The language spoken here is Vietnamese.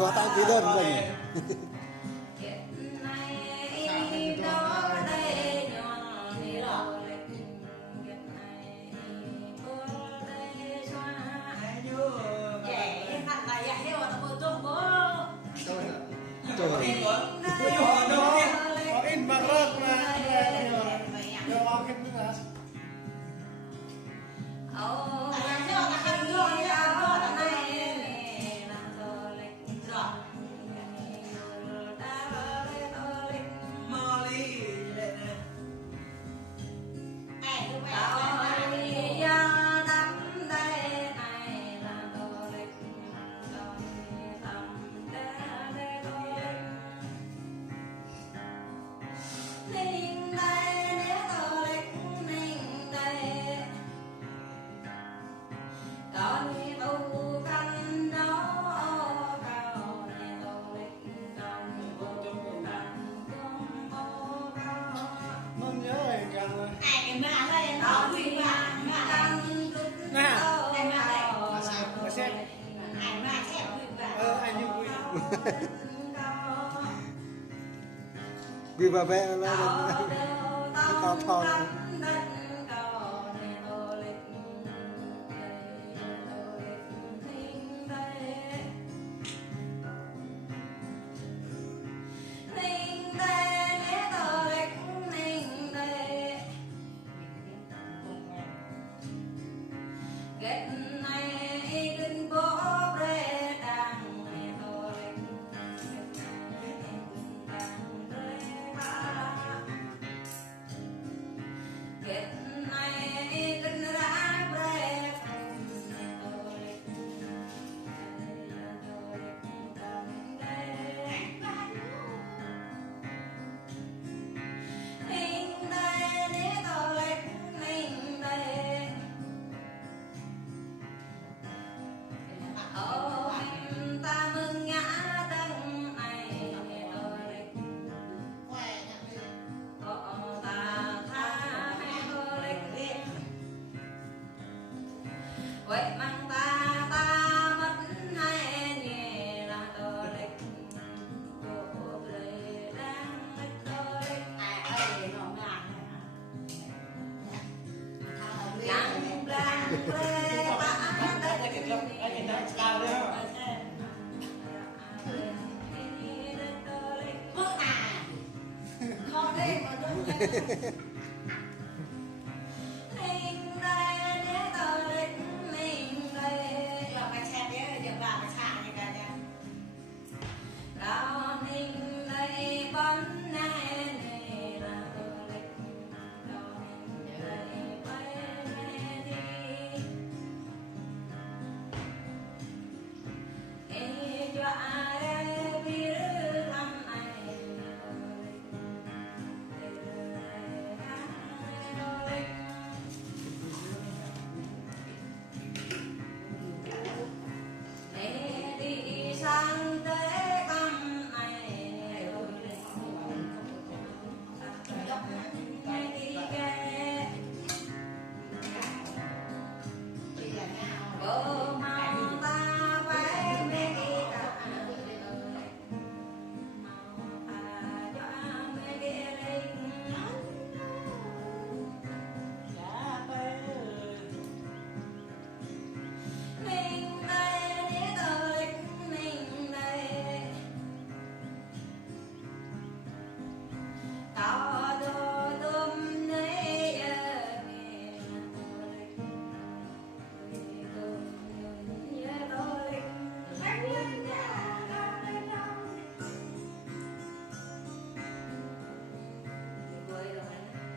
tua tay quý đơn rồi. Vì bà vẽ là to to. Vậy mang ta mất hay nhẹ là tờ lịch của đời đang lịch tờ lịch ơi nó ngàn lăng lăng lê ta đây là cái lúc anh nhìn thấy sao đấy không? Không đi mà